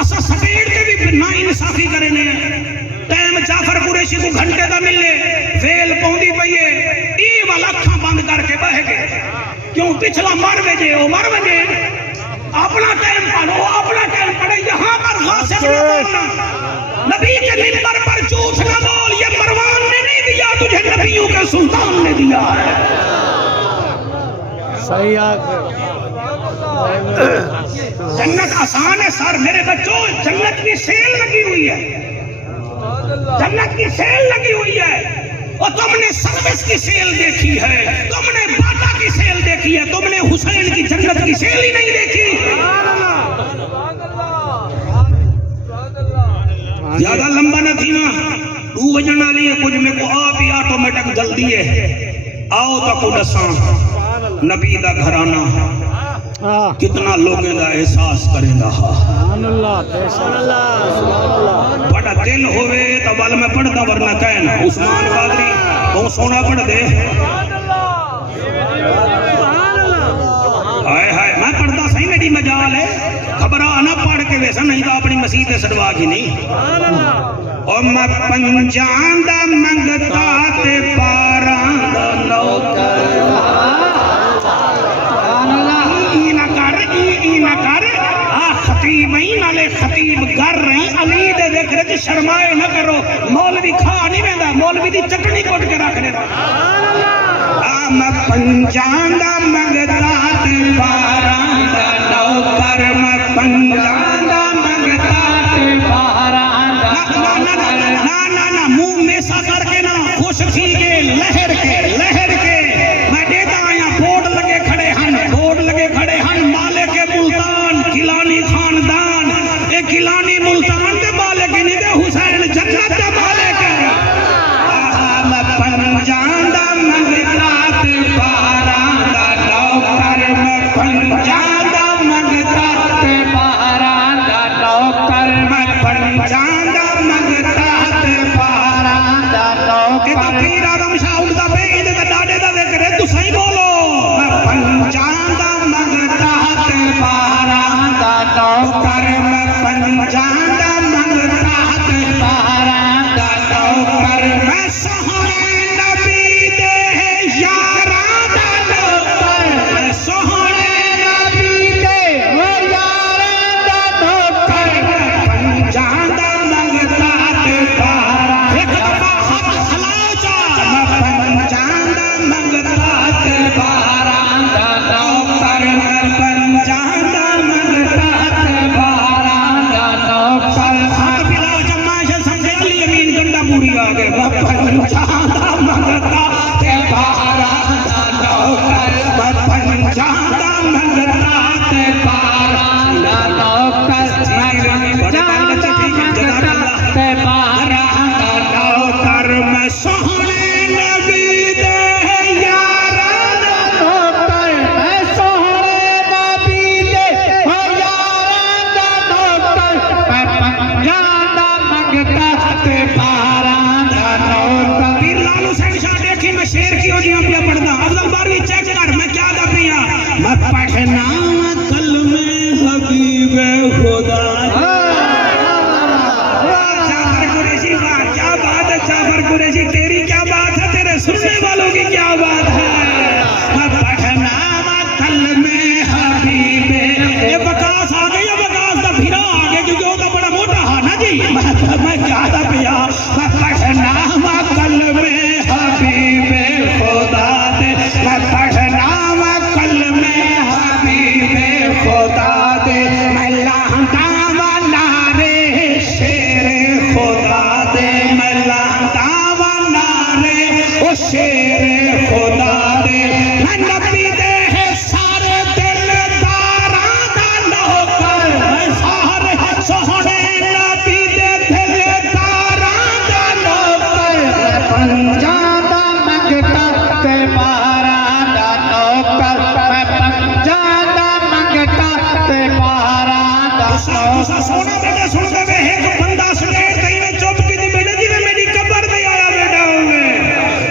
اسا سپیڑ کے بھی نا انصافی کرے نے ٹائم جعفر قریشی کو گھنٹے دا ملے ویل پوندی پئیے ای والا اکھاں بند کر کے بہ گئے کیوں پچھلا مر وجے او مر وجے اپنا ٹائم پڑھو اپنا ٹائم پڑھے. یہاں پر غاصب نہ بولنا نبی کے منبر پر جھوٹ نہ بول یہ مروان نے نہیں دیا تجھے نبیوں کے سلطان نے دیا ہے. صحیح آگے جنت آسان ہے سر میرے بچوں جنت کی سیل لگی ہوئی ہے جنت کی سیل لگی ہوئی ہے اور تم نے سروس کی سیل دیکھی ہے تم نے باٹا کی سیل دیکھی ہے تم نے حسین کی جنت کی سیل ہی نہیں دیکھی. زیادہ لمبا نہ تھی نا 2 بجن والی ہے کچھ میں کو آپ ہی آٹومیٹک جلدی ہے. آؤ تو کو دساں نبی دا گھرانہ کتنا لوگوں دا احساس کرے گا. سبحان اللہ سبحان اللہ. بڑا دل ہوئے تو بل میں پڑھتا ورنہ کہنا عثمان قادری بہت سونا پڑھ دے. ہائے ہائے میں پڑھتا صحیح میری مجال ہے خبرہ نہ پڑھ کے ویسا نہیں تو اپنی مسیح تے سڑوا کی نہیں. اور میں پنجان دا منگتا تے پاران دا نوکر خطیب ہی نالے خطیب گر رہی علی دے ذکر چ شرمائے نہ کرو. مولوی کھا نہیں ویندا مولوی دی چٹنی کوٹ کے رکھ دینا. میں پنجان دا منگتا تے پاران دا نوکر میں پنجان دا منگتا تے پاران دا نوکر. نا منہ میسا کر کے نا خوش تھی کے لہر کے میں دیتا آیا بورڈ لگے کھڑے ہن مالک ملتان گیلانی خاندان اے گیلانی ملتان دے مالک نہیں دے حسین جنت دے مالک ہے. میں پنجان دا منگتا تے پاران دا نوکر میں پنجان دا منگتا تے پاران پیر آدم شاہ اٹھتا پہ ایدے تا ڈاڑے دا ذکر ہے تو صحیح بولو میں پنجاندہ منگتا تے باراندہ نوکر میں پنجاندہ منگتا تے باراندہ نوکر میں سہنے نبی دے یارادہ نوکر میں سہنے نبی دے یارادہ نوکر میں پنجاندہ منگتا تے باراندہ ایک دفعہ ہاتھ ہلاؤ چاہ میں پنجاندہ منگتا تے باراندہ نوکر میں پنجاندہ منگتا تے باراندہ نوکر ہاتھ پلاؤ جمعہ سے سمجھے علی امین گنڈا پوری آگے میں پنجاندہ منگتا تے باراندہ نوکر میں پنجاندہ منگتا تے باراندہ نوکر میں پنجاندہ منگتا تے باراندہ نوکر میں سہنے نبی دے یارادہ نوکر میں سہنے نبی دے یارادہ نوکر میں پنجاندہ منگتا تے باراندہ نوکر پیر لالو سین شاہ دیکھی میں شیر کی ہوجیاں پیا پڑھنا افضل باروی چیک کر میں کیا دا پیا میں پڑھنا کلمہ حبیب خدا جعفر قریشی واہ کیا بات ہے جعفر قریشی تیری کیا بات ہے تیرے سننے والوں کی کیا بات ہے میں پڑھنا کلمہ حبیب یہ بکاس آگے یا بکاس دا بھیرا آگے کیونکہ وہ تو بڑا موٹا ہاں نا جی میں کیا دا پیا میں پڑھنا کلمہ حبیب خدا دے میں پڑھنا کلمہ حبیب خدا دے میں لانتا نارے شیر خدا دے میں لانتا نارے او شیر خدا دے میں نبی دے سارے دلداراں دا نوکر میں سارے سہنے نبی دے دلداراں دا نوکر میں پنجاندہ منگتا تے باراندہ نوکر میں پنجاندہ منگتا تے باراندہ نوکر سونا بیٹا سن دے میں ایک بندہ سنیر تھی میں چوپ کی تھی بیٹا جی میں میری قبر دے آیا بیٹا ہوئے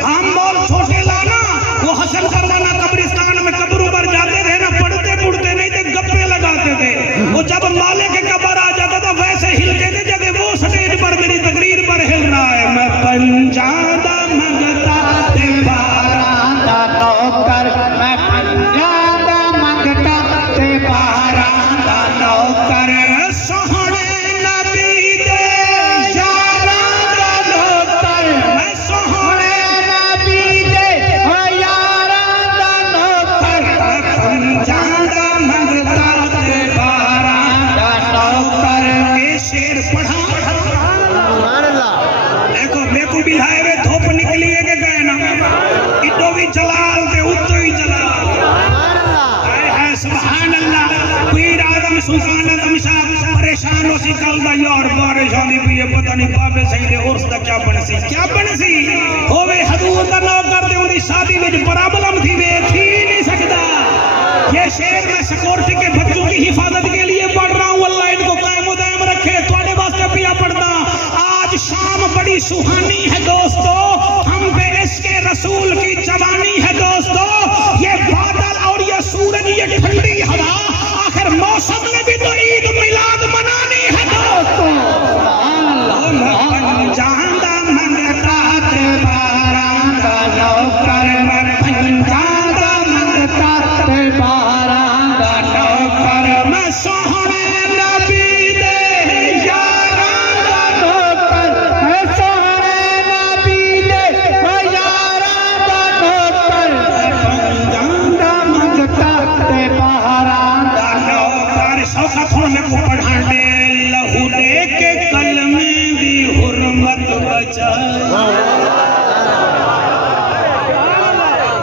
ہم مول چھوٹے لانا وہ حسن کروانا قبرستان میں قبروں پر جاتے تھے نا پڑھتے پڑھتے نہیں تھے گپے لگاتے تھے وہ جب مالے کے قبر آ جاتا تھا ویسے ہلتے تھے جب وہ سٹیج پر میری تقریر پر ہل رہا ہے میں پنجاندہ منگتا تے باراندہ نوکر میں پنجاندہ منگتا تے باراندہ نوکر سہنے نبی دے یارادہ نوکر میں سہنے نبی دے یارادہ نوکر میں پنجاندہ منگتا تے باراندہ نوکر یہ شیر پڑھا دیکھو بیکو بھی لائے ہوئے دھوپ نکلی ہے کہ گئے نا اٹو بھی جلال تے اتو بھی جلال اے سبحان اللہ پیر آدم سلطان آدم شاہ پریشان ہو سی کل دا یار بارش آنی بھی ہے پتہ نہیں بابے صحیح دے عرص دا کیا بنسی ہوئے حضور دا نو کر دے انہی شادی میں پرابلم تھی وے تھی نہیں سکتا یہ شیر میں سیکورٹی کے بچوں کی حفاظت کے لیے پڑھ رہا ہوں اللہ ان کو قائم و دائم رکھے تواڈے واسطے پیا پڑھنا آج شام بڑی سہانی ہے دوستو ہم پہ عشق رسول کی جوانی ہے دوستو یہ بادل اور یہ سورج یہ ٹھنڈی ہوا آخر موسم میں بھی تو عید میلاد منانی ہے دوستو پنجاندہ منگتا تے باراندہ نوکر میں پنجاندہ منگتا تے باراندہ نوکر میں سہنے نبی دے یارادہ نوکر میں سہنے نبی دے یارادہ نوکر میں پنجاندہ منگتا تے باراندہ نوکر سوکھا تھوڑ میں کو پڑھا دے لہو دے کے کلمے دی حرمت بچا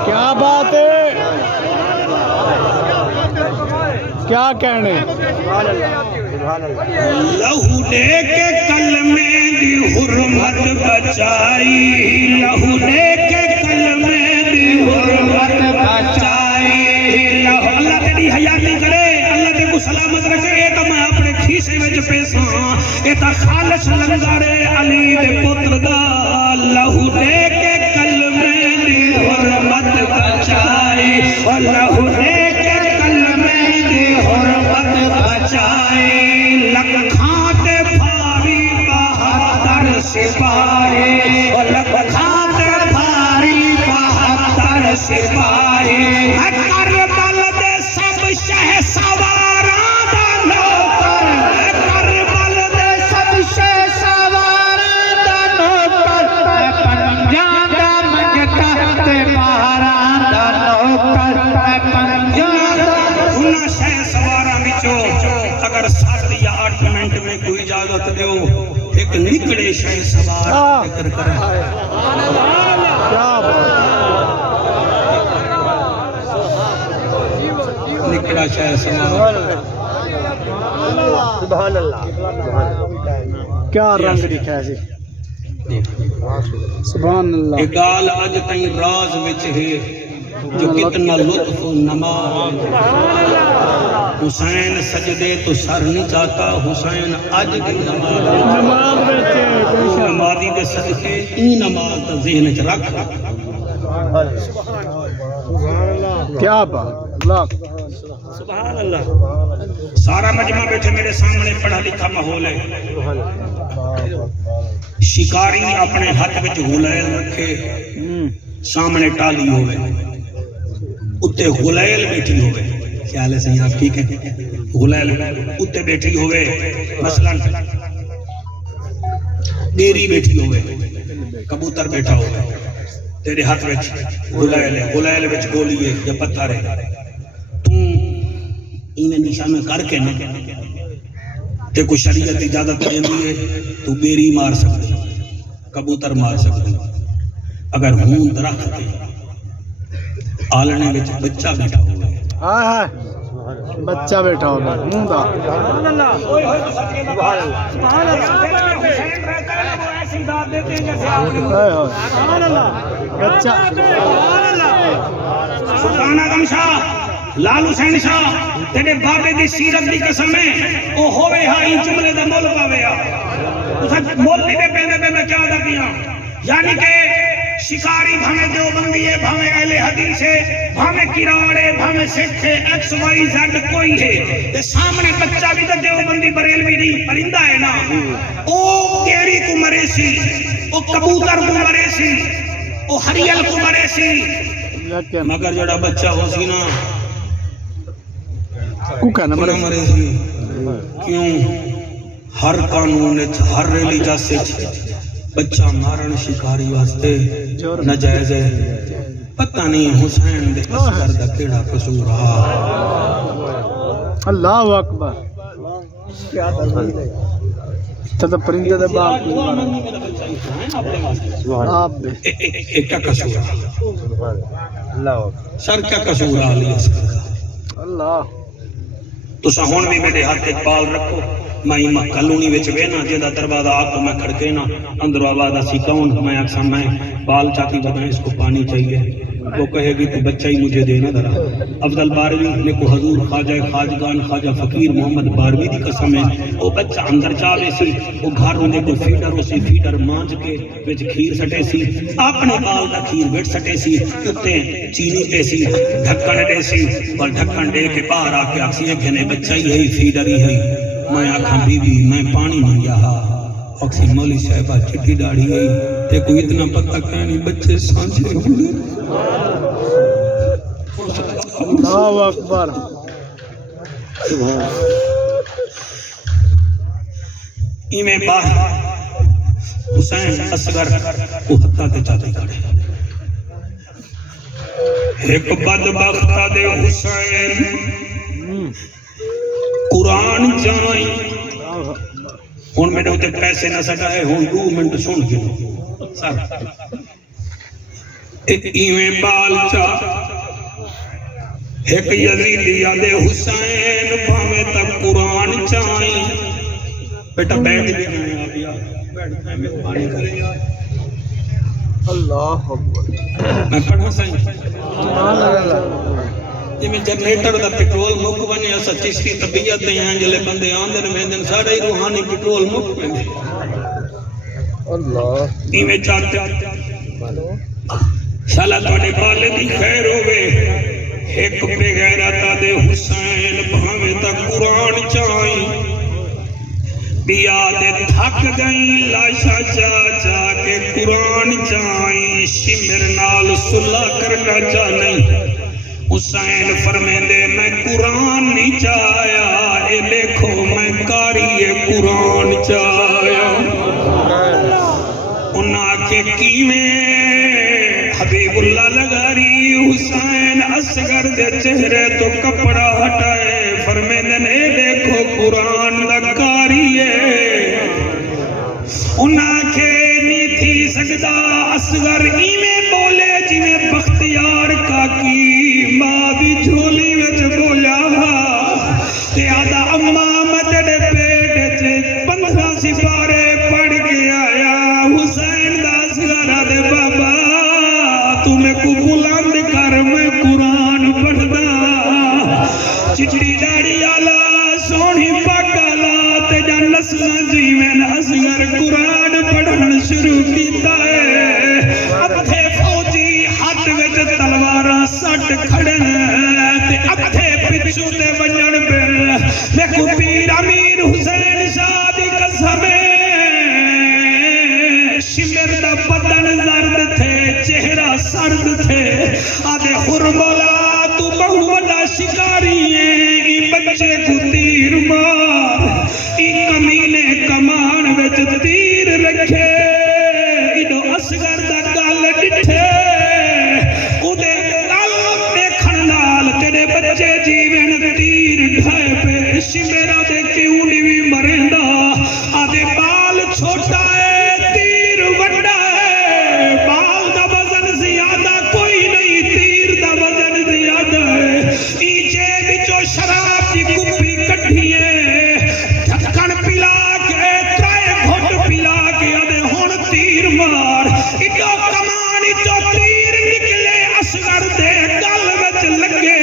کیا بات ہے کیا کہنے لہو دے کے کلمے دی حرمت بچائی لہو دے کے کلمے دی حرمت بچائی لہو اللہ تیری حیاتی کرے اللہ تے کو سلامت رکھے اے تا میں اپنے کھیسے وچ پیساں اے تا خالص لنگارے علی دے پتر دا لہو دے کے سپاہی کربل دے سب شہ سواراں دا نوکر کربل دے سب شے سواراں دا نوکر پنجاں دا منگتا تے مہاراں دا نوکر پنجاں دا انہاں شہ سواراں وچوں اگر 7 یا 8 منٹ میں کوئی اجازت دیو ایک نکڑے شہ سوار ذکر کریں کیا بات نکڑا شہ سوار سبحان اللہ کیا رنگ دکھا سی سبحان اللہ یہ گال اج تائیں راز وچ ہے جو کتنا لطف نماز حسین سجدے تو سر نہیں چاہتا حسین اج بھی نماز نماز بیٹھے نمازی دے صدقے این نماز دا ذہن وچ رکھ کیا بات اللہ سبحان اللہ سارا مجمع بیٹھے میرے سامنے پڑھا لکھا ماحول ہے شکاری اپنے ہاتھ وچ غلیل رکھے سامنے ٹالی ہوئے اتے غلیل بیٹھی ہوئے خیال ہے صحیح آپ ٹھیک ہے غلیل اتے بیٹھی ہوئے مثلا ڈیری بیٹھی ہوئے کبوتر بیٹھا ہوئے تیرے ہاتھ وچ غلیل ہے غلیل وچ گولی ہے یا پتھر ہے تو انہیں نشانہ کر کے نہ تے کوئی شریعت اجازت دیندی ہے تو بیری مار سکتے کبوتر مار سکتے اگر ہوں درخت تے آلنے وچ بچہ بیٹھا ہوا ہے ہائے ہائے بچہ بیٹھا ہوگا منہ دا بچہ سلطان اعظم شاہ لال حسین شاہ تیرے بابے دی سیرت دی قسم ہے او ہوئے ہاں ہی جملے دا مول پاوے آ اسا مول نہیں پہنے پہ میں کیا ادا کیا یعنی کہ شکاری بھامے دیوبندی ہے بھامے اہل حدیث ہے بھامے کراڑ ہے بھامے سکھ ہے ایکس وائی زیڈ کوئی ہے تے سامنے بچہ بھی تو دیوبندی بریلوی نہیں پرندہ ہے نا او کیڑی کو مرے سی او کبوتر کو مرے سی او ہریل کو مرے سی مگر جڑا بچہ ہو سی نا کو کہنا مرے مرے سی کیوں ہر قانون ہر ریلی جاسے بچہ مارن شکاری واسطے ناجائز ہے پتہ نہیں حسین دے اصغر دا کیڑا قصور ہے اللہ اکبر تو پرندے دے باپ آپ بے کیا قصور ہے سر کیا قصور ہے علی اصغر دا اللہ تو ہون بھی میرے ہاتھ ایک بال رکھو میں کلونی وچ وینا جیدہ دروازہ آپ کو میں کھڑکے نا اندر آواز آسی کون میں اکثر میں بال چاہتی بتائیں اس کو پانی چاہیے وہ کہے گی تو بچہ ہی مجھے دینا درا افضل باروی نے کو حضور خواجہ خواجگان خواجہ فقیر محمد باروی دی قسم ہے وہ بچہ اندر چاہے سی وہ گھر ہونے کو فیڈر ہو سی فیڈر مانج کے وچ کھیر سٹے سی اپنے بال دا کھیر بیٹھ سٹے سی اتے چینی پہ سی ڈھکن دے سی اور ڈھکن دے کے باہر آ کے آکسی ہے گھنے بچہ ہی ہے فیڈر ہی ہے میں آکھاں بی بی میں پانی نہیں یہاں اکسی مولی صاحبہ چٹی داڑھی ہے تے کوئی اتنا پتہ کہنی بچے سانچے ہوئے اللہ اکبر ایمیں باہر حسین اصغر کو حتیٰ تے چاہتے کھڑے ایک بدبخت دے حسین قرآن جائیں ہون میں نے ہوتے پیسے نہ سکا ہے ہون 2 منٹ سن کے سر ایویں بال چاہ ایک یزیدیہ دے حسین بھامے تک قرآن چاہیں بیٹا بیٹھ دے اللہ اکبر میں پڑھا سائیں سبحان اللہ یہ میں جنریٹر دا پیٹرول مک بنے ایسا چشتی طبیعت دے ہیں جلے بندے آندن ویندن سارے ہی روحانی پیٹرول مک بنے اللہ یہ میں چاہتے شالا توڑے بالے دی خیر ہوئے ایک بغیرتا دے حسین بھامے تک قرآن چاہیں بیا دے تھک گئیں لاشا چا چا کے قرآن چاہیں شمر نال صلح کرنا چاہنے حسین فرمیندے میں قرآن نہیں چاہیا اے دیکھو میں کاری قرآن چاہیا انہاں کے کیویں حبیب اللہ لگاری حسین اصغر دے چہرے تو کپڑا ہٹائے فرمیندے نے دیکھو قرآن دا کاری ہے انہاں کے نہیں تھی سکتا اصغر ایمیں بولے جنہیں بختیار کا کی ماں دی جھولی وچ بولا تے آدھا اماں میں تیرے پیٹ چے 15 سپارے پڑھ کے آیا حسین دا اصغر دے بابا تمہیں کو بلند کر میں قرآن پڑھدا چٹی ڈاڑی آلا سونی پاک آلا تے جا نسل جیوین اصغر قرآن پڑھن شروع کیتا ہے اتھے فوجی ہاتھ وچ تلواراں سٹ کھڑن تے اتھے پچھو تے ونجن پہ میں کو پیر امیر حسین شاہ دی قسم شمر دا بدن زرد تھے چہرہ سرد تھے آدھے حرمولا تو بہو بڑا شکاری ہے ای بچے کو تیر مار ای کمینے کمان وچ تیر رکھے ایڈو اصغر دا گل ڈٹھے اودے گل دیکھن نال تیرے بچے جیون تیر ڈھائے پہ شمرا دے کیوں نہیں مریندا آدھے بال چھوٹا ہے تیر وڈا ہے بال دا وزن زیادہ کوئی نہیں تیر دا وزن زیادہ ہے ای جیب جو شراب دی کپی کٹھی ہے ڈھکن پلا کے ترائے گھٹ پلا کے آدھے ہون تیر مار ایڈو کمانی جو تیر نکلے اصغر دے گل وچ لگے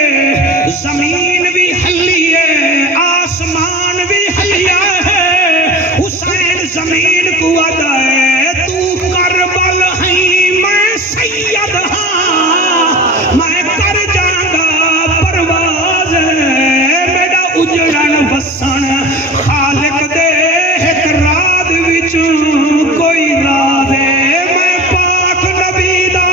زمین بھی ہلی ہے آسمان بھی ہلیا ہے حسین زمین کو آدھا ہے تو کربل ہیں میں سید ہاں میں کر جاندہ پرواز ہے میرا اجڑن وسن خالق دے ایک رات وچوں کوئی راز ہے میں پاک نبی دا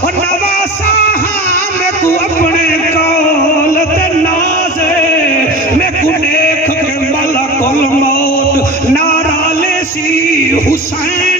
اور نواسا ہاں میں کو اپنے کول تے ناز ہے میں کو دیکھ کے ملک الموت نعرہ لے سی حسین